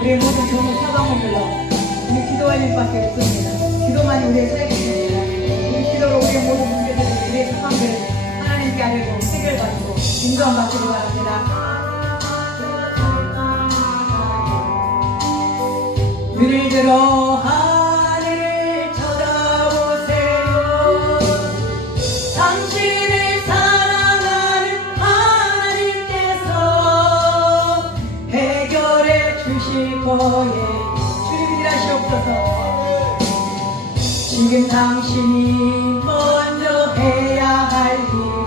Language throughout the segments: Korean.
우리의 모든 종을 사방을 불러 우리 기도할 일밖에 없습니다. 기도만이 우리의 삶입니다. 우리 기도로 우리의 모든 문제들을, 우리의 상황들을 하나님께 아뢰고 해결받고 인도함 받기를 바랍니다. 눈을 들어 하늘을 쳐다보세요. 당신을 사랑하는 하나님께서 해결해 주실 거예요. 주님 일하시옵소서. 지금 당신이 먼저 해야 할 일을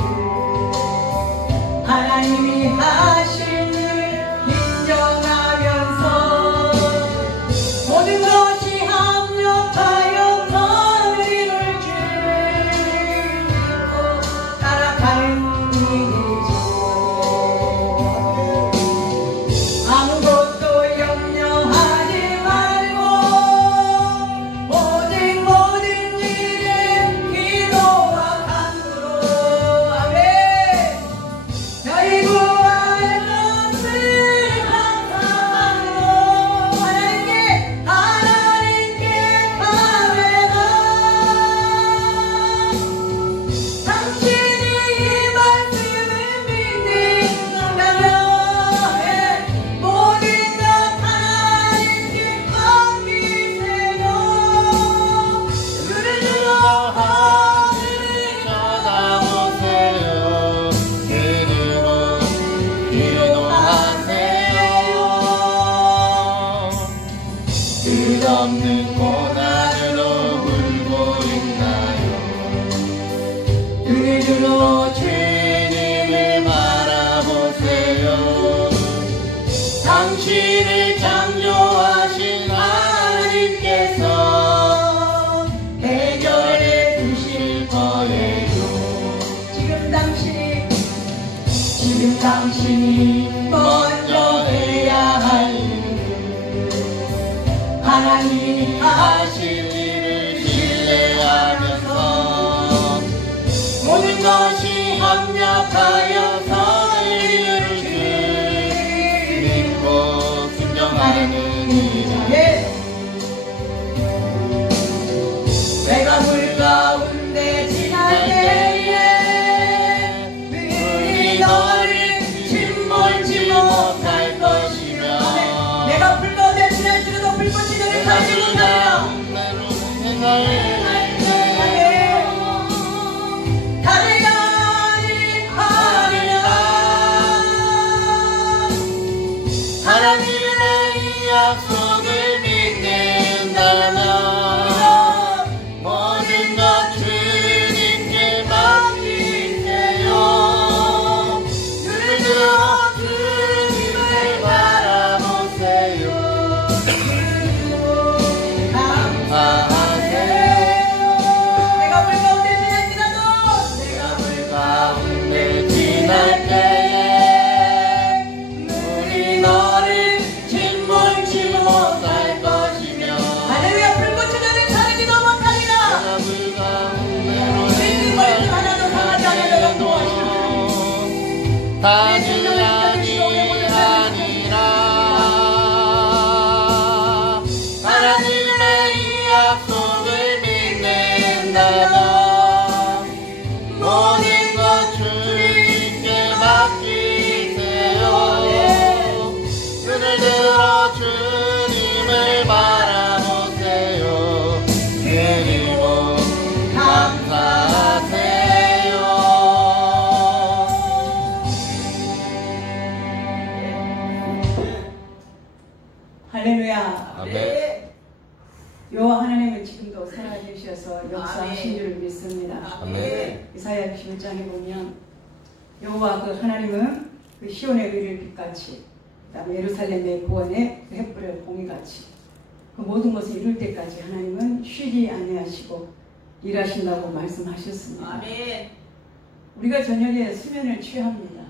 하나님이 하실 일 인정하면서 모든 것이 합력하여 선을 이룰 줄 믿고 따라가는 일이죠. 아무것도 염려하지 말고 모든 일에 끝없는 고난으로 울고 있나요? 등을 들어 주님을 바라보세요. 당신을 창조하신 하나님께서 해결해 주실 거예요. 지금 당신이 먼저 해야 할 일은 하나님이 하실 일을 신뢰하면서 모든 것이 합력하여서 이루실 믿고 순종하는 일이라. 내가 물 가운데 지날 때에 우리 너를 침몰치 못할 것이며 내가 불 가운데 지날지라도 불꽃이 너를 가지 못하리라. 하나님의 이 약속을 믿는다면 모든 것 주님께 맡기세요. 눈을 들어 주님을 바라보세요. 감사하세요. 내가 불 가운데 지날지라도 불 가운데 지날 때에 우리 너를 침몰치 못할 것이며 할렐루야. 불꽃이 너를 가리지도 못하리라. 불 가운데로 믿는 말씀 하나도 상하지 않으려고 도와주시오. 다시 아니라 하나님의 이 약속을 믿는다면 모든 것 주님께 맡기세요. 눈을 들어 주님을 바라보세요. 그리고 감사하세요. 할렐루야. 아멘. 여호와 하나님은 지금도 살아계셔서 역사하신 줄 믿습니다. 아멘. 이사야 11장에 보면 여호와 그 하나님은 그 시온의 의를 빛같이 그다음에 예루살렘의 구원의 그 횃불의 봉이같이 그 모든 것을 이룰 때까지 하나님은 쉬지 아니하시고 일하신다고 말씀하셨습니다. 아멘. 우리가 저녁에 수면을 취합니다.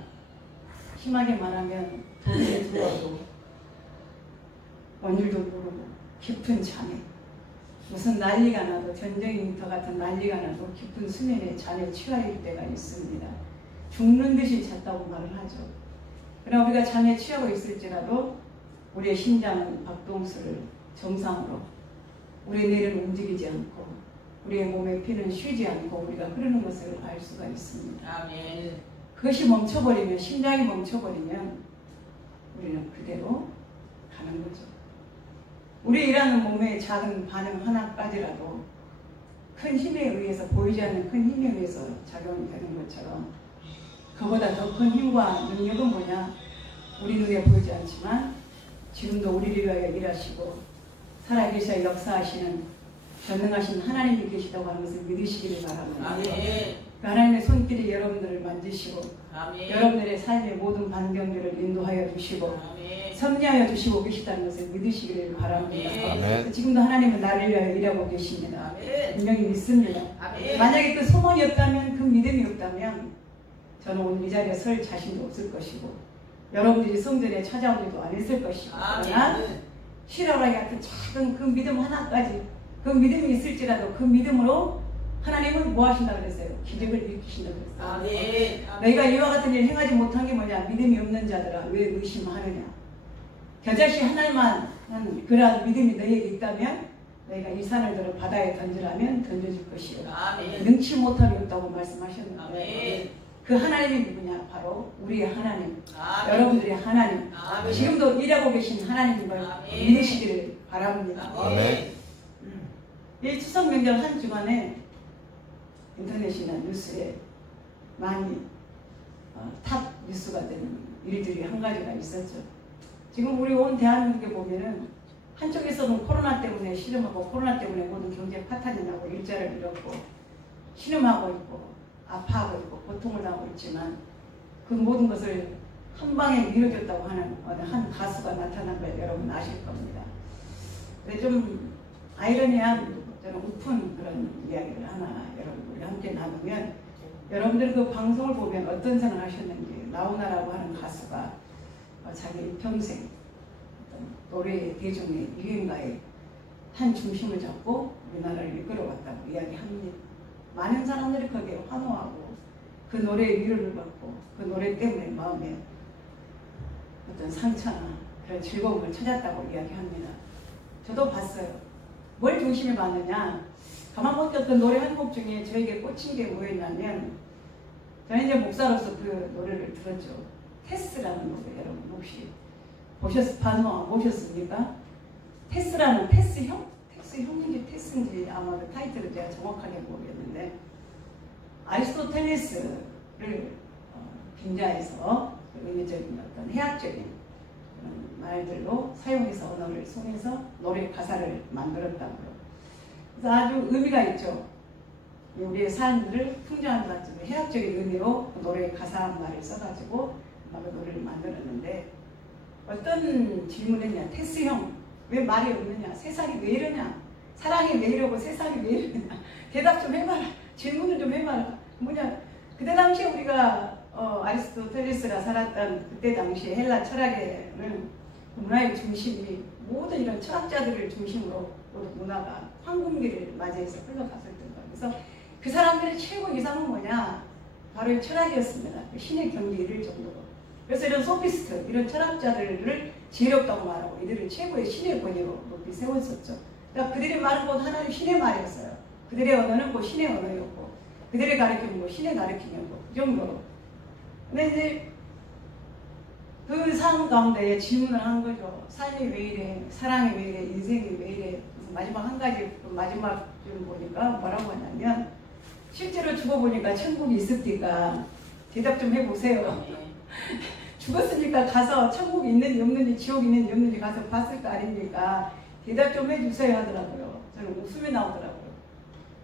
심하게 말하면 돈에 들어도 원줄도 모르고 깊은 잠에 무슨 난리가 나도 전쟁터 같은 난리가 나도 깊은 수면에 잠에 취할 때가 있습니다. 죽는 듯이 잤다고 말을 하죠. 그러나 우리가 잠에 취하고 있을지라도 우리의 심장은 박동수를 정상으로 우리의 뇌는 움직이지 않고 우리의 몸의 피는 쉬지 않고 우리가 흐르는 것을 알 수가 있습니다. 아멘. 그것이 멈춰버리면 심장이 멈춰버리면 우리는 그대로 가는 거죠. 우리 일하는 몸의 작은 반응 하나까지라도 큰 힘에 의해서 보이지 않는 큰 힘에 의해서 작용이 되는 것처럼 그보다 더 큰 힘과 능력은 뭐냐? 우리 눈에 보이지 않지만 지금도 우리를 위하여 일하시고 살아계셔 역사하시는 전능하신 하나님이 계시다고 하는 것을 믿으시기를 바랍니다. 아멘. 그 하나님의 손길이 여러분들을 만지시고 아멘. 여러분들의 삶의 모든 반경들을 인도하여 주시고 아멘. 섭리하여 주시고 계시다는 것을 믿으시기를 바랍니다. 아멘. 지금도 하나님은 나를 위하여 일하고 계십니다. 아멘. 분명히 믿습니다. 아멘. 만약에 그 소망이 없다면 그 믿음이 없다면 저는 오늘 이 자리에 설 자신도 없을 것이고 여러분들이 성전에 찾아오지도 않았을 것이고 그러나 시라라기 같은 작은 그 믿음 하나까지 그 믿음이 있을지라도 그 믿음으로 하나님은 뭐 하신다 그랬어요? 기적을 일으키신다 그랬어요. 아멘. 너희가 이와 같은 일 행하지 못한 게 뭐냐? 믿음이 없는 자들아 왜 의심하느냐? 겨자씨 하나만 한 그러한 믿음이 너희에게 있다면 너희가 이 산을 들어 바다에 던지라면 던져줄 것이요. 아멘. 능치 못함이 없다고 말씀하셨는데 아멘. 그 하나님이 누구냐? 바로 우리의 하나님, 아멘. 여러분들의 하나님, 아멘. 지금도 일하고 계신 하나님을 아멘. 믿으시기를 바랍니다. 아멘. 이 추석 명절 한 주간에 인터넷이나 뉴스에 많이 탑 뉴스가 되는 일들이 한 가지가 있었죠. 지금 우리 온 대한민국에 보면은 한쪽에서는 코로나 때문에 신음하고 코로나 때문에 모든 경제 파탄이 나고 일자를 잃었고 신음하고 있고 아파하고 있고 고통을 당하고 있지만 그 모든 것을 한 방에 밀어줬다고 하는 어느 한 가수가 나타난 걸 여러분 아실 겁니다. 근데 좀 아이러니한 저는 우픈 그런 이야기를 하나 여러분 우리 함께 나누면 여러분들 그 방송을 보면 어떤 생각을 하셨는지 나훈아라고 하는 가수가 자기 평생 노래 대중의 유행가의 한 중심을 잡고 우리나라를 이끌어왔다고 이야기합니다. 많은 사람들이 거기에 환호하고 그 노래의 위로를 받고 그 노래 때문에 마음에 어떤 상처나 그런 즐거움을 찾았다고 이야기합니다. 저도 봤어요. 뭘 중심에 봤느냐? 가만 보니까 그 노래 한 곡 중에 저에게 꽂힌 게 뭐였냐면 저는 이제 목사로서 그 노래를 들었죠. 테스라는 노래 여러분 혹시 보셨습니까? 테스라는 테스형? 테스형인지 테스인지 아마 그 타이틀을 제가 정확하게 모르겠는데 아리스토텔레스를 빙자해서 의미적인 어떤 해학적인 그런 말들로 사용해서 언어를 손해서 노래 가사를 만들었다고요. 그래서 아주 의미가 있죠. 우리의 삶들을 풍자하는 것 같은 해학적인 의미로 노래 가사 말을 써가지고 노래를 만들었는데 어떤 질문을 했냐. 테스형 왜 말이 없느냐. 세상이 왜 이러냐. 사랑이 왜 이러고 세상이 왜 이러냐. 대답 좀 해봐라. 질문을 좀 해봐라. 뭐냐. 그때 당시에 우리가 아리스토텔레스가 살았던 그때 당시에 헬라 철학에는 문화의 중심이 모든 이런 철학자들을 중심으로 문화가 황금기를 맞이해서 흘러갔을 때입니다. 그래서 그 사람들의 최고 이상은 뭐냐? 바로 이 철학이었습니다. 신의 경지에 이를 정도로. 그래서 이런 소피스트, 이런 철학자들을 지혜롭다고 말하고 이들을 최고의 신의 권위로 높이 세웠었죠. 그러니까 그들의 말은 곧 하나님 신의 말이었어요. 그들의 언어는 곧 신의 언어였고 그들의 가르침은 곧 신의 가르침이었고 그 정도로. 근데 이제 그 상황 가운데 질문을 한 거죠. 삶이 왜 이래? 사랑이 왜 이래? 인생이 왜 이래? 그래서 마지막 한 가지, 마지막 줄 보니까 뭐라고 하냐면 실제로 죽어보니까 천국이 있을까? 대답 좀 해보세요. 죽었으니까 가서 천국이 있는지 없는지 지옥이 있는지 없는지 가서 봤을 거 아닙니까? 대답 좀 해주세요 하더라고요. 저는 웃음이 나오더라고요.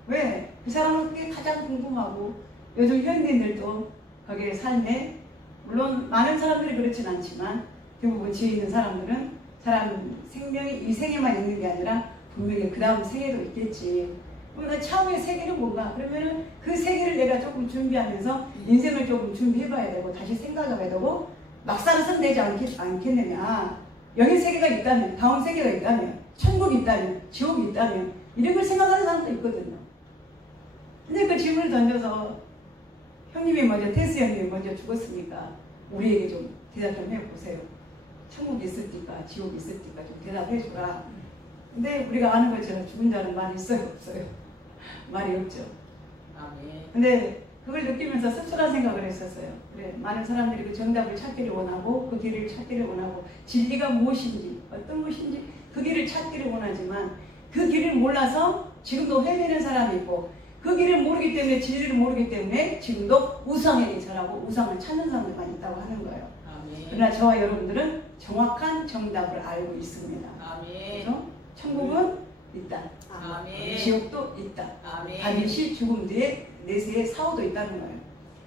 왜? 그 사람은 그게 가장 궁금하고 요즘 현대인들도 거기에 삶에 물론 많은 사람들이 그렇진 않지만 대부분 지혜 있는 사람들은 사람 생명이 이 생에만 있는 게 아니라 분명히 그 다음 생에도 있겠지. 그럼 차후의 세계는 뭔가? 그러면은 그 세계를 내가 조금 준비하면서 인생을 조금 준비해봐야 되고 다시 생각해봐야 되고 막상선 되지 않겠느냐. 여기 세계가 있다면, 다음 세계가 있다면, 천국이 있다면, 지옥이 있다면 이런 걸 생각하는 사람도 있거든요. 근데 그 질문을 던져서 형님이 먼저, 테스 형님이 먼저 죽었으니까 우리에게 좀 대답 좀 해보세요. 천국이 있을까, 지옥이 있을까 좀 대답해주라. 근데 우리가 아는 것처럼 죽은 자는 말이 있어요, 없어요? 말이 없죠. 근데 그걸 느끼면서 씁쓸한 생각을 했었어요. 그래, 많은 사람들이 그 정답을 찾기를 원하고 그 길을 찾기를 원하고 진리가 무엇인지 어떤 것인지 그 길을 찾기를 원하지만 그 길을 몰라서 지금도 헤매는 사람이 있고 그 길을 모르기 때문에 진리를 모르기 때문에 지금도 우상에게 절하고 우상을 찾는 사람들만 있다고 하는 거예요. 아멘. 그러나 저와 여러분들은 정확한 정답을 알고 있습니다. 아멘. 그래서 천국은 있다. 아멘. 지옥도 있다. 아멘. 반드시 죽음 뒤에 내세의 사후도 있다는 거예요.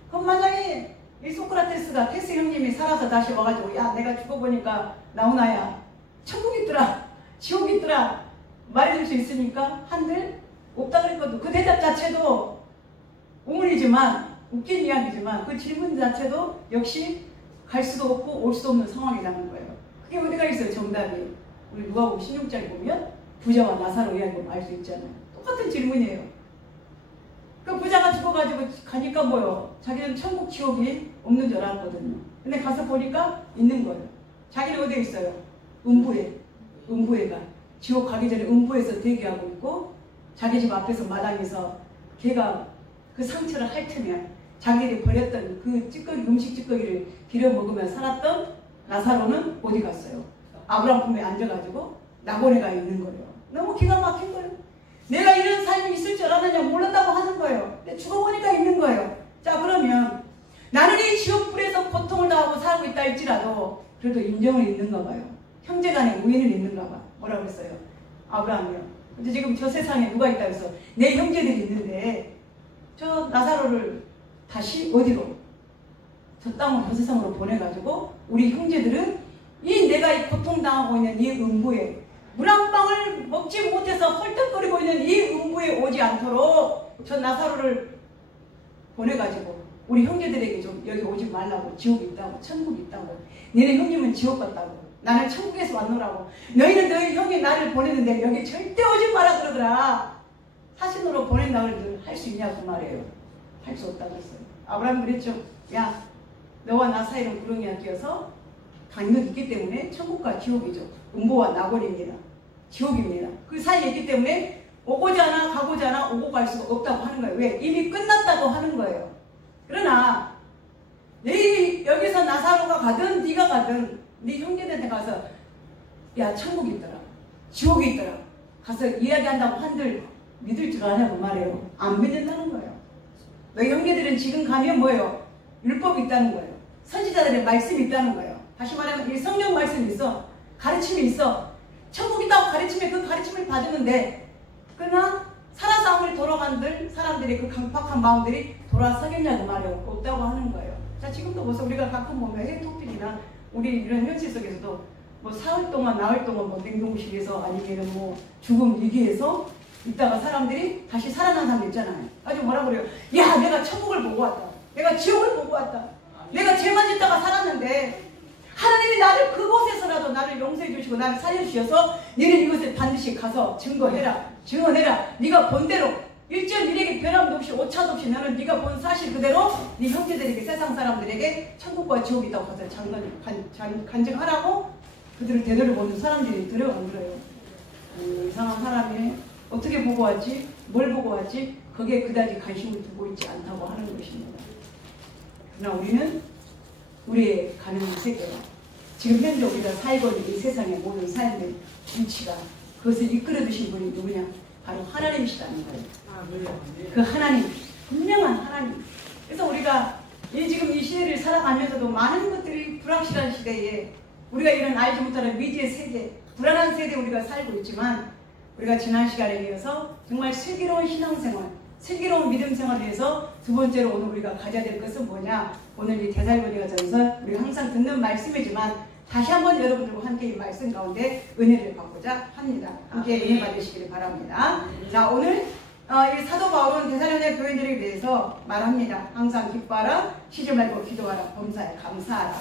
그럼 만약에 이 소크라테스가 테스 형님이 살아서 다시 와가지고 야 내가 죽어보니까 나훈아야 천국 있더라 지옥 있더라 말해줄 수 있으니까 한들 없다 그랬거든. 그 대답 자체도 우물이지만 웃긴 이야기지만 그 질문 자체도 역시 갈 수도 없고 올 수도 없는 상황이라는 거예요. 그게 어디가 있어요 정답이. 우리 누가복음 16장에 보면 부자와 나사로 이야기 보면 알 수 있잖아요. 똑같은 질문이에요. 그 부자가 죽어가지고 가니까 뭐요? 자기는 천국 지옥이 없는 줄 알았거든요. 근데 가서 보니까 있는 거예요. 자기는 어디에 있어요? 음부에가. 지옥 가기 전에 음부에서 대기하고 있고 자기 집 앞에서 마당에서 걔가 그 상처를 핥으면 자기들이 버렸던 그 찌꺼기, 음식 찌꺼기를 빌어 먹으며 살았던 나사로는 어디 갔어요? 아브라함 품에 앉아가지고 낙원에 있는 거예요. 너무 기가 막힌 거예요. 내가 이런 삶이 있을 줄 알았느냐 몰랐다고 하는 거예요. 근데 죽어보니까 있는 거예요. 자 그러면 나는 이 지옥불에서 고통을 당하고 살고 있다 할지라도 그래도 인정을 있는가 봐요. 형제간에 우애는 있는가 봐. 뭐라고 했어요? 아브라함이요. 근데 지금 저 세상에 누가 있다고 해서 내 형제들이 있는데 저 나사로를 다시 어디로? 저 땅으로 저 세상으로 보내가지고 우리 형제들은 이 내가 이 고통당하고 있는 이 음부에 물 한 방울 먹지 못해서 헐떡거리고 있는 이 음부에 오지 않도록 저 나사로를 보내가지고 우리 형제들에게 좀 여기 오지 말라고. 지옥이 있다고, 천국이 있다고. 너네 형님은 지옥 갔다고, 나는 천국에서 왔노라고. 너희는 너희 형이 나를 보내는데 여기 절대 오지 마라 그러더라. 사신으로 보낸다고 해도 할 수 있냐고 말이에요. 할 수 없다고 했어요. 아브라함이 그랬죠. 야, 너와 나 사이로 구렁이가 끼어서 간격이 있기 때문에 천국과 지옥이죠. 음보와 나골입니다. 지옥입니다. 그 사이에 있기 때문에 오고자 하나 가고자 하나 오고 갈 수가 없다고 하는 거예요. 왜? 이미 끝났다고 하는 거예요. 그러나 내 여기서 나사로가 가든 네가 가든 네 형제들한테 가서 야, 천국이 있더라, 지옥이 있더라 가서 이야기한다고 한들 믿을 줄 아냐고 말해요. 안 믿는다는 거예요. 너희 형제들은 지금 가면 뭐예요? 율법이 있다는 거예요. 선지자들의 말씀이 있다는 거예요. 다시 말하면 이 성경 말씀이 있어. 가르침이 있어. 천국 있다고 가르치면 그 가르침을 받으는데, 그러나 살아서 아무리 돌아간들 사람들이 그 강팍한 마음들이 돌아서겠냐고 말이에요. 없다고 하는 거예요. 자, 지금도 벌써 우리가 가끔 보면 해토픽이나 우리 이런 현실 속에서도 뭐 사흘 동안 나흘 동안 뭐 냉동실에서 아니면은 뭐 죽음 위기에서 있다가 사람들이 다시 살아난 사람 있잖아요. 아주 뭐라 그래요? 야, 내가 천국을 보고 왔다. 내가 지옥을 보고 왔다. 내가 죄만 짓다가 살았는데 하나님이 나를 그곳에서라도 나를 용서해 주시고 나를 살려주셔서 너는 이것을 반드시 가서 증거해라. 증언해라. 네가 본 대로 1.1에게 변함도 없이 오차도 없이 너는 네가 본 사실 그대로 네 형제들에게, 세상 사람들에게 천국과 지옥이 있다고 가서 간증하라고 그들을 되돌려보는 사람들이 들어간 거예요. 이상한 사람이 어떻게 보고 왔지? 뭘 보고 왔지? 거기에 그다지 관심을 두고 있지 않다고 하는 것입니다. 그러나 우리는 우리의 가는 세계와 지금 현재 우리가 살고 있는 이 세상의 모든 삶의 위치가 그것을 이끌어 주신 분이 누구냐? 바로 하나님이시라는 거예요. 그 하나님, 분명한 하나님. 그래서 우리가 지금 이 시대를 살아가면서도 많은 것들이 불확실한 시대에 우리가 이런 알지 못하는 미지의 세계, 불안한 세대에 우리가 살고 있지만, 우리가 지난 시간에 이어서 정말 슬기로운 신앙생활, 슬기로운 믿음 생활을 위해서 두 번째로 오늘 우리가 가져야 될 것은 뭐냐? 오늘 이 데살로니가전서 우리가 항상 듣는 말씀이지만 다시 한번 여러분들과 함께 이 말씀 가운데 은혜를 받고자 합니다. 함께 은혜 받으시기를 바랍니다. 자, 오늘 이 사도 바울은 데살로니가 교인들에 대해서 말합니다. 항상 기뻐하라, 쉬지 말고 기도하라, 범사에 감사하라.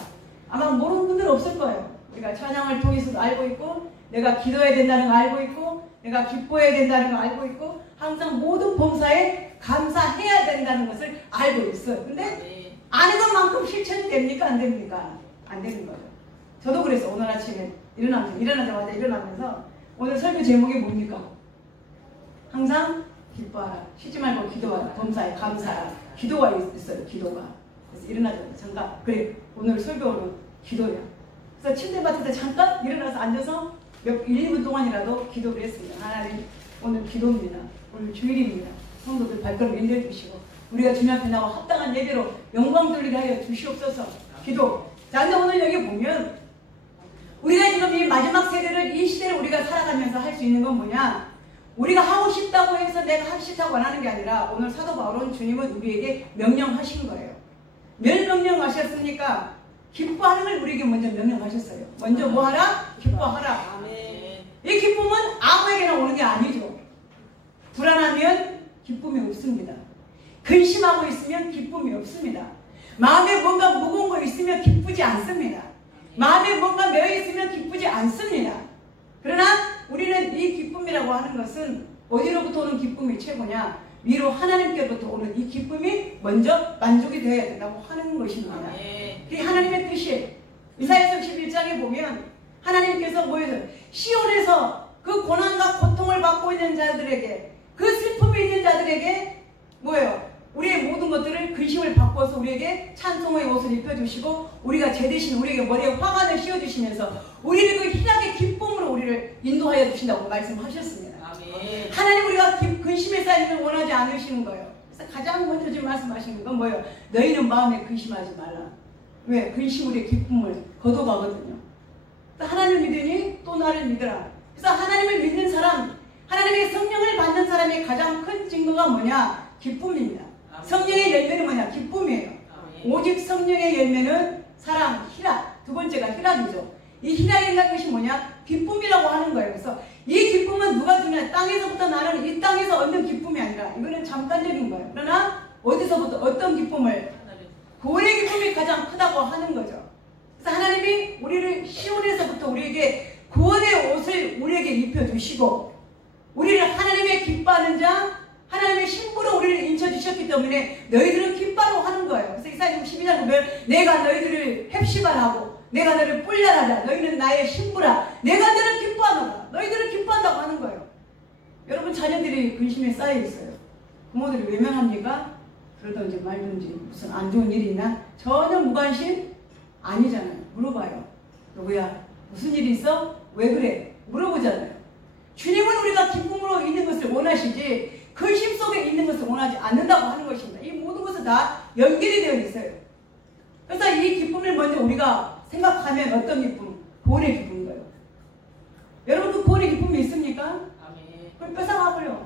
아마 모르는 분들 없을 거예요. 우리가 찬양을 통해서도 알고 있고, 내가 기도해야 된다는 거 알고 있고, 내가 기뻐해야 된다는 거 알고 있고, 항상 모든 범사에 감사해야 된다는 것을 알고 있어요. 근데 아는 것만큼 실천이 됩니까? 안 됩니까? 안 되는 거죠. 저도 그래서 오늘 아침에 일어나자마자 일어나면서 오늘 설교 제목이 뭡니까? 항상 기뻐하라, 쉬지 말고 기도하라, 범사에 감사하라. 기도가 있어요. 기도가. 그래서 일어나자마자 잠깐, 그래, 오늘 설교는 기도야. 그래서 침대밭에서 잠깐 일어나서 앉아서 1, 2분 동안이라도 기도를 했습니다. 하나님, 오늘 기도입니다. 오늘 주일입니다. 성도들 발걸음 인도해주시고 우리가 주님 앞에 나와 합당한 예배로 영광 돌리게 하여 주시옵소서. 기도. 자, 근데 오늘 여기 보면 우리가 지금 이 마지막 세대를, 이 시대를 우리가 살아가면서 할 수 있는 건 뭐냐? 우리가 하고 싶다고 해서 내가 하기 싫다고 안 하는 게 아니라, 오늘 사도 바울은 주님은 우리에게 명령하신 거예요. 뭘 명령하셨습니까? 기뻐하는 걸 우리에게 먼저 명령하셨어요. 먼저 뭐 하라? 기뻐하라. 아멘. 이 기쁨은 아무에게나 오는 게 아니죠. 불안하면 기쁨이 없습니다. 근심하고 있으면 기쁨이 없습니다. 마음에 뭔가 무거운 거 있으면 기쁘지 않습니다. 마음에 뭔가 매여 있으면 기쁘지 않습니다. 그러나 우리는 이 기쁨이라고 하는 것은 어디로부터 오는 기쁨이 최고냐? 위로 하나님께로부터 오는 이 기쁨이 먼저 만족이 되어야 된다고 하는 것입니다. 그게 하나님의 뜻이에요. 이사야서 11장에 보면 하나님께서 뭐예요? 시온에서 그 고난과 고통을 받고 있는 자들에게, 그 슬픔이 있는 자들에게 뭐예요? 우리의 모든 것들을 근심을 바꿔서 우리에게 찬송의 옷을 입혀주시고, 우리가 죄 대신 우리에게 머리에 화관을 씌워주시면서 우리를 그 희락의 기쁨으로 우리를 인도하여 주신다고 말씀하셨습니다. 아멘. 하나님, 우리가 근심에 쌓이는 걸 원하지 않으시는 거예요. 그래서 가장 먼저 지금 말씀하시는 건 뭐예요? 너희는 마음에 근심하지 말라. 왜? 근심 우리의 기쁨을 거둬가거든요. 하나님을 믿으니 또 나를 믿으라. 그래서 하나님을 믿는 사람, 하나님의 성령을 받는 사람의 가장 큰 증거가 뭐냐? 기쁨입니다. 성령의 열매는 뭐냐? 기쁨이에요. 오직 성령의 열매는 사랑, 희락. 두 번째가 희락이죠. 이 희락이라는 것이 뭐냐? 기쁨이라고 하는 거예요. 그래서 이 기쁨은 누가 주냐? 땅에서부터 나는 이 땅에서 얻는 기쁨이 아니라 이거는 잠깐적인 거예요. 그러나 어디서부터 어떤 기쁨을? 구원의 기쁨이 가장 크다고 하는 거죠. 그래서 하나님이 우리를 시온에서부터 우리에게 구원의 옷을 우리에게 입혀주시고 우리를 하나님의 기뻐하는 자, 하나님의 신부로 우리를 인쳐주셨기 때문에 너희들은 기뻐하라고 하는 거예요. 그래서 이사야 12장 보면 내가 너희들을 heb시반하고 내가 너희를 뿔려하자. 너희는 나의 신부라. 내가 너희를 기뻐하노라. 너희들은 기뻐한다고 하는 거예요. 여러분 자녀들이 근심에 쌓여 있어요. 부모들이 외면합니까? 그러다 이제 말든지 무슨 안 좋은 일이 있나? 전혀 무관심? 아니잖아요. 물어봐요. 여보야 무슨 일이 있어? 왜 그래? 물어보잖아요. 주님은 우리가 기쁨으로 있는 것을 원하시지 근심 속에 있는 것을 원하지 않는다고 하는 것입니다. 이 모든 것은 다 연결이 되어 있어요. 그래서 이 기쁨을 먼저 우리가 생각하면 어떤 기쁨? 구원의 기쁨인가요? 여러분 그 구원의 기쁨이 있습니까? 그럼 뺏어가버려.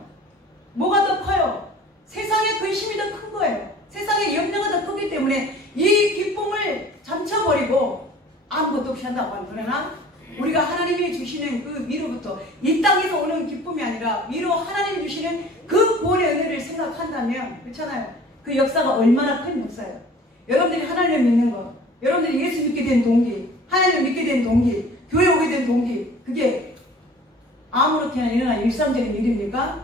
뭐가 더 커요? 세상의 근심이 더 큰 거예요. 세상의 염려가 더 크기 때문에 이 기쁨을 잠쳐버리고 아무것도 없이 한다고 하는. 그러나 우리가 하나님이 주시는 그 위로부터 이 땅에서 오는 기쁨이 아니라 위로 하나님이 주시는 그 구원의 은혜를 생각한다면 그렇잖아요. 그 역사가 얼마나 큰 역사예요. 여러분들이 하나님을 믿는 것, 여러분들이 예수 믿게 된 동기, 하나님을 믿게 된 동기, 교회 오게 된 동기, 그게 아무렇게나 일어난 일상적인 일입니까?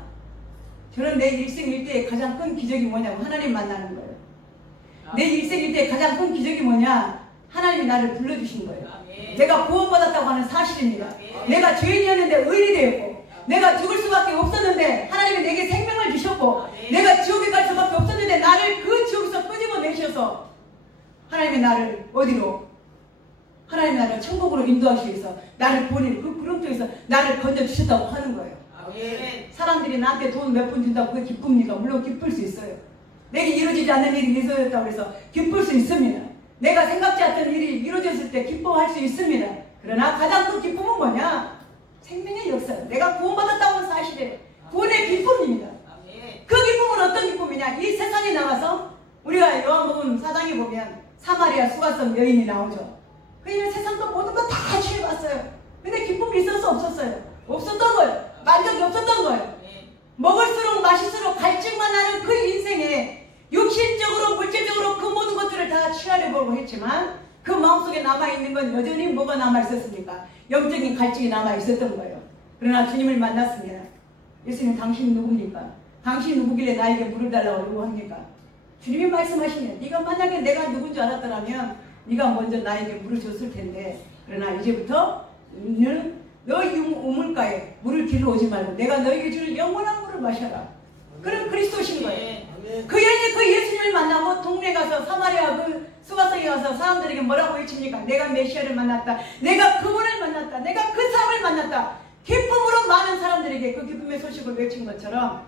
저는 내 일생 일대의 가장 큰 기적이 뭐냐면 하나님 만나는 거예요. 내 일생 일대의 가장 큰 기적이 뭐냐? 하나님이 나를 불러주신 거예요. 내가 구원받았다고 하는 사실입니다. 내가 죄인이었는데 의인이 되었고 내가 죽을 수밖에 없었는데 하나님이 내게 생명을 주셨고 내가 지옥에 갈 수밖에 없었는데 나를 그 지옥에서 끄집어내셔서 하나님이 나를 어디로? 하나님이 나를 천국으로 인도하시기 위해서 나를 보내는 그 구름통에서 나를 건져주셨다고 하는 거예요. 사람들이 나한테 돈 몇 푼 준다고 그게 기쁩니까? 물론 기쁠 수 있어요. 내게 이루어지지 않는 일이 있어졌다고 해서 기쁠 수 있습니다. 내가 생각지 않던 일이 이루어졌을 때 기뻐할 수 있습니다. 그러나 가장 큰 기쁨은 뭐냐? 생명의 역사. 내가 구원받았다고 하는 사실이에요. 구원의 기쁨입니다. 그 기쁨은 어떤 기쁨이냐? 이 세상에 나가서 우리가 요한복음 4장에 보면 사마리아 수가성 여인이 나오죠. 그녀는 세상도 모든 거 다 취해봤어요. 근데 기쁨이 있었어 없었어요? 없었던 거예요. 만족이 없었던 거예요. 먹을수록 마실수록 갈증만 나는 그 인생에 육신적으로 물질적으로 그 모든 것들을 다 취하려고 했지만 그 마음속에 남아있는 건 여전히 뭐가 남아있었습니까? 영적인 갈증이 남아있었던 거예요. 그러나 주님을 만났습니다. 예수님 당신 누굽니까? 당신 누구길래 나에게 물을 달라고 요구합니까? 주님이 말씀하시면 네가 만약에 내가 누군 줄 알았더라면 네가 먼저 나에게 물을 줬을 텐데 그러나 이제부터 너희 우물가에 물을 길러 오지 말고 내가 너에게 주는 영원한 물을 마셔라. 그럼 그리스도신 거예요. 그 여인이 그 예수님을 만나고 동네 가서 사마리아 그 수가성에 가서 사람들에게 뭐라고 외칩니까? 내가 메시아를 만났다. 내가 그분을 만났다. 내가 그 사람을 만났다. 기쁨으로 많은 사람들에게 그 기쁨의 소식을 외친 것처럼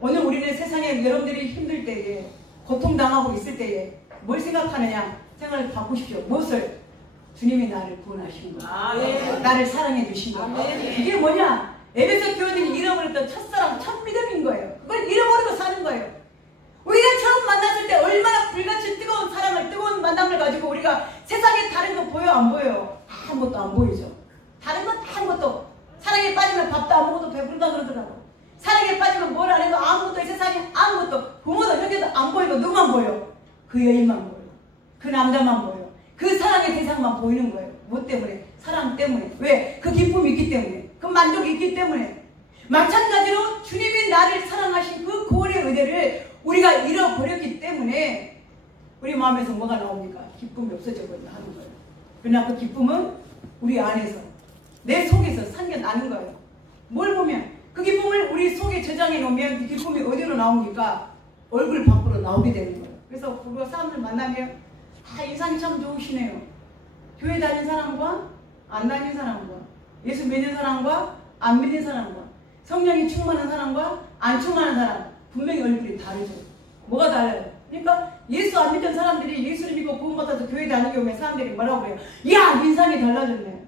오늘 우리는 세상에 여러분들이 힘들 때에 고통당하고 있을 때에 뭘 생각하느냐? 생각을 바꾸십시오. 무엇을? 주님이 나를 구원하신 거예요. 나를 사랑해 주신 거예요. 이게 뭐냐? 에베소 교회들이 잃어버렸던 첫사랑, 첫 믿음인 거예요. 그걸 잃어버리고 사는 거예요. 우리가 처음 만났을 때 얼마나 불같이 뜨거운 사랑을, 뜨거운 만남을 가지고 우리가 세상에 다른 거 보여 안 보여요? 아무것도 안 보이죠. 다른 건 아무것도. 사랑에 빠지면 밥도 안 먹어도 배부르다 그러더라고. 사랑에 빠지면 뭘 안 해도 아무것도 이 세상에 아무것도 부모도 형제도 안 보이고 누구만 보여? 그 여인만 보여. 그 남자만 보여. 그 사랑의 대상만 보이는 거예요. 뭐 때문에? 사랑 때문에. 왜? 그 기쁨이 있기 때문에. 그 만족이 있기 때문에. 마찬가지로 주님이 나를 사랑하신 그 구원의 은혜를 우리가 잃어버렸기 때문에 우리 마음에서 뭐가 나옵니까? 기쁨이 없어져버린다 하는 거예요. 그러나 그 기쁨은 우리 안에서 내 속에서 생겨나는 거예요. 뭘 보면 그 기쁨을 우리 속에 저장해 놓으면 그 기쁨이 어디로 나옵니까? 얼굴 밖으로 나오게 되는 거예요. 그래서 우리가 사람들 만나면 인상이 참 좋으시네요. 교회 다니는 사람과 안 다니는 사람과 예수 믿는 사람과 안 믿는 사람과 성령이 충만한 사람과 안 충만한 사람 분명히 얼굴이 다르죠. 뭐가 달라요? 그러니까 예수 안 믿던 사람들이 예수를 믿고 구원받아서 교회 다니게 오면 사람들이 뭐라고 그래요? 야 인상이 달라졌네.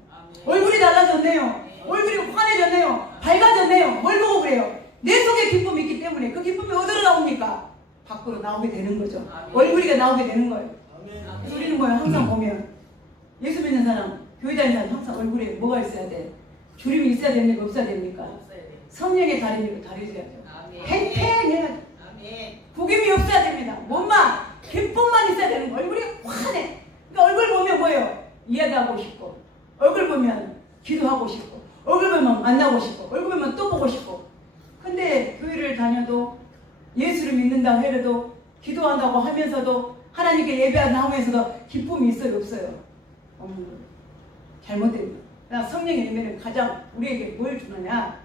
얼굴이 달라졌네요. 얼굴이 환해졌네요. 밝아졌네요. 뭘 보고 그래요? 내 속에 기쁨이 있기 때문에 그 기쁨이 어디로 나옵니까? 밖으로 나오게 되는 거죠. 얼굴이 나오게 되는 거예요. 그래서 우리는 뭐예요? 항상 보면 예수 믿는 사람, 교회 다니는 사람 항상 얼굴에 뭐가 있어야 돼? 주름이 있어야 됩니까? 없어야 됩니까? 성령의 달인이고 다르셔야죠. 팽팽해야죠. 구김이 없어야 됩니다. 몸만, 기쁨만 있어야 되는 거. 얼굴이 환해. 그러니까 얼굴 보면 뭐예요? 이야기하고 싶고, 얼굴 보면 기도하고 싶고, 얼굴 보면 만나고 싶고, 얼굴 보면 또 보고 싶고. 근데 교회를 다녀도 예수를 믿는다고 해도 기도한다고 하면서도 하나님께 예배한다고 하면서도 기쁨이 있어요? 없어요? 없는 거예요. 잘못됩니다. 그러니까 성령의 열매는 가장 우리에게 뭘 주느냐?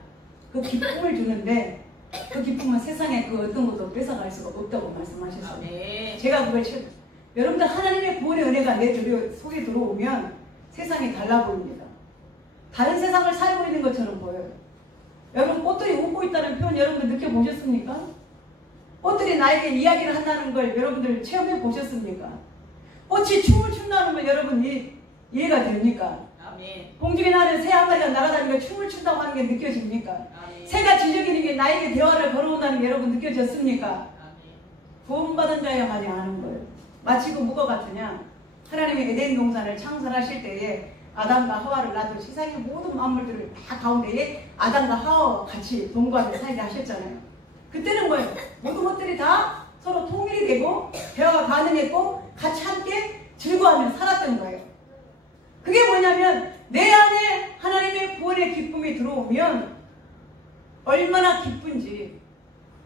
그 기쁨을 주는데 그 기쁨은 세상에 그 어떤 것도 뺏어갈 수가 없다고 말씀하셨어요. 제가 그걸 여러분들 하나님의 구원의 은혜가 내 속에 들어오면 세상이 달라 보입니다. 다른 세상을 살고 있는 것처럼 보여요. 여러분 꽃들이 웃고 있다는 표현 여러분들 느껴보셨습니까? 꽃들이 나에게 이야기를 한다는 걸 여러분들 체험해 보셨습니까? 꽃이 춤을 춘다는 걸 여러분 이해가 됩니까? 공중에 나는 새 한 마리가 날아다니며 춤을 춘다고 하는 게 느껴집니까? 새가 지저귀는 게 나에게 대화를 걸어온다는 게 여러분 느껴졌습니까? 구원받은 자야만이 아는 거예요. 마치 그 뭐가 같으냐? 하나님의 에덴 동산을 창설하실 때에 아담과 하와를 놔두고 세상의 모든 만물들을 다 가운데에 아담과 하와와 같이 동거하며 살게 하셨잖아요. 그때는 뭐예요? 모든 것들이 다 서로 통일이 되고 대화가 가능했고 같이 함께 즐거워하며 살았던 거예요. 그게 뭐냐면 내 안에 하나님의 구원의 기쁨이 들어오면 얼마나 기쁜지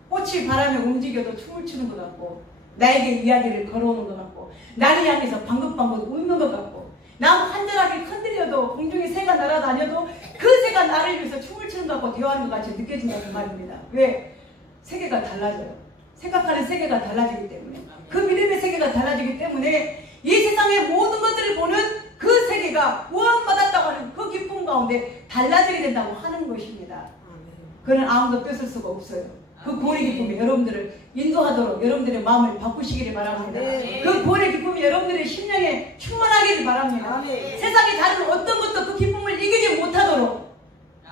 꽃이 바람에 움직여도 춤을 추는 것 같고 나에게 이야기를 걸어오는 것 같고 나를 향해서 방긋방긋 웃는 것 같고 나무 한자락이 흔들려도 공중에 새가 날아다녀도 그 새가 나를 위해서 춤을 추는 것 같고 대화하는 것 같이 느껴진다는 말입니다. 왜? 세계가 달라져요. 생각하는 세계가 달라지기 때문에 그 믿음의 세계가 달라지기 때문에 이 세상의 모든 것들을 보는 그 세계가 구원받았다고 하는 그 기쁨 가운데 달라지게 된다고 하는 것입니다. 그는 아무도 뺏을 수가 없어요. 그 구원의 기쁨이 여러분들을 인도하도록 여러분들의 마음을 바꾸시기를 바랍니다. 그 구원의 기쁨이 여러분들의 심령에 충만하기를 바랍니다. 세상에 다른 어떤 것도 그 기쁨을 이기지 못하도록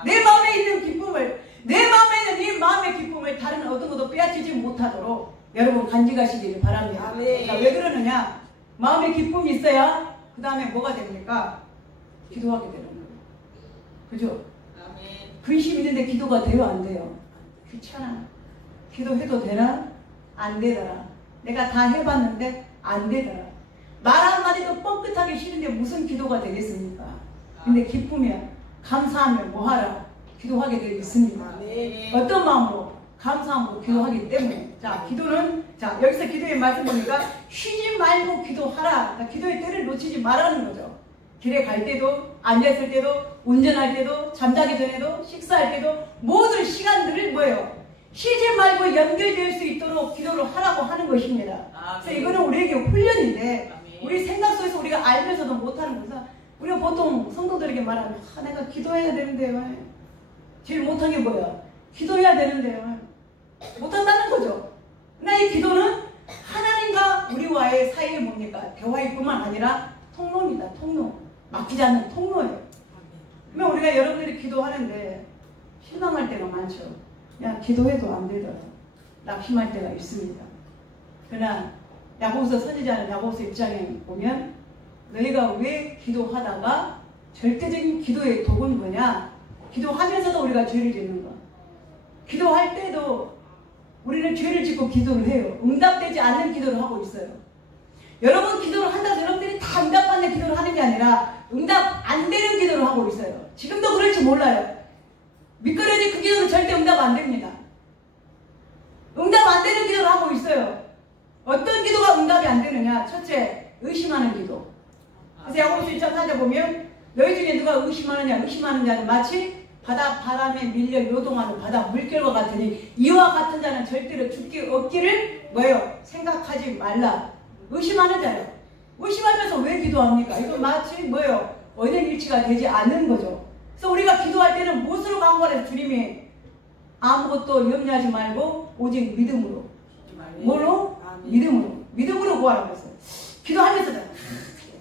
내 마음에 있는 기쁨을 내 마음에 있는 이 마음의 기쁨을 다른 어떤 것도 빼앗기지 못하도록 여러분 간직하시기를 바랍니다. 자, 왜 그러느냐? 마음의 기쁨이 있어야 그 다음에 뭐가 됩니까? 기도하게 되는 거예요. 그죠? 근심 있는데 기도가 돼요? 안 돼요? 귀찮아. 기도해도 되나? 안 되더라. 내가 다 해봤는데 안 되더라. 말 한마디도 뻥끗하기 싫은데 무슨 기도가 되겠습니까? 근데 기쁘면 감사하면 뭐하라? 기도하게 되어 있습니다. 어떤 마음으로? 감사함으로 기도하기 때문에. 자, 기도는, 자, 여기서 기도의 말씀 보니까 쉬지 말고 기도하라. 자, 기도의 때를 놓치지 말라는 거죠. 길에 갈 때도, 앉아있을 때도, 운전할 때도, 잠자기 전에도, 식사할 때도, 모든 시간들을 뭐예요? 쉬지 말고 연결될 수 있도록 기도를 하라고 하는 것입니다. 그래서 이거는 우리에게 훈련인데, 우리 생각 속에서 우리가 알면서도 못하는 거죠. 우리가 보통 성도들에게 말하면, 내가 기도해야 되는데요. 제일 못한 게 뭐야? 기도해야 되는데요. 못한다는 거죠. 그러나 이 기도는 하나님과 우리와의 사이에 뭡니까? 대화일 뿐만 아니라 통로입니다. 통로. 막히지 않는 통로예요. 그러면 우리가 여러분들이 기도하는데 실망할 때가 많죠. 야, 기도해도 안 되더라. 낙심할 때가 있습니다. 그러나 야고보서 선지자는 야고보서 1장에 보면 너희가 왜 기도하다가 절대적인 기도의 독은 뭐냐? 기도하면서도 우리가 죄를 짓는 거. 기도할 때도 우리는 죄를 짓고 기도를 해요. 응답되지 않는 기도를 하고 있어요. 여러분 기도를 한다고 여러분들이 다 응답받는 기도를 하는 게 아니라 응답 안 되는 기도를 하고 있어요. 지금도 그럴지 몰라요. 미끄러진 그 기도는 절대 응답 안 됩니다. 응답 안 되는 기도를 하고 있어요. 어떤 기도가 응답이 안 되느냐? 첫째, 의심하는 기도. 그래서 야고보서 1장 4절 보면 너희 중에 누가 의심하느냐? 의심하는 자는 마치 바다 바람에 밀려 요동하는 바다 물결과 같으니 이와 같은 자는 절대로 죽기 없기를 뭐예요? 생각하지 말라. 의심하는 자예요. 의심하면서 왜 기도합니까? 이거 마치 뭐예요? 언연일치가 되지 않는 거죠. 그래서 우리가 기도할 때는 무엇으로 간구하래요? 주님이 아무것도 염려하지 말고 오직 믿음으로. 뭐로? 믿음으로. 믿음으로 구하라고 했어요. 기도하면서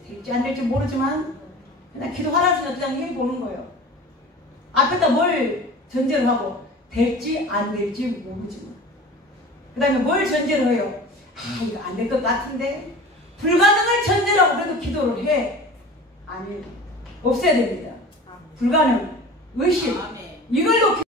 될지 안 될지 모르지만 그냥 기도하라는 그냥 힘 보는 거예요. 앞에다 뭘 전제를 하고 될지 안 될지 모르지만 그 다음에 뭘 전제를 해요? 아 이거 안 될 것 같은데 불가능을 전제로 하고 그래도 기도를 해. 아니 없애야 됩니다. 불가능, 의심 이걸 놓고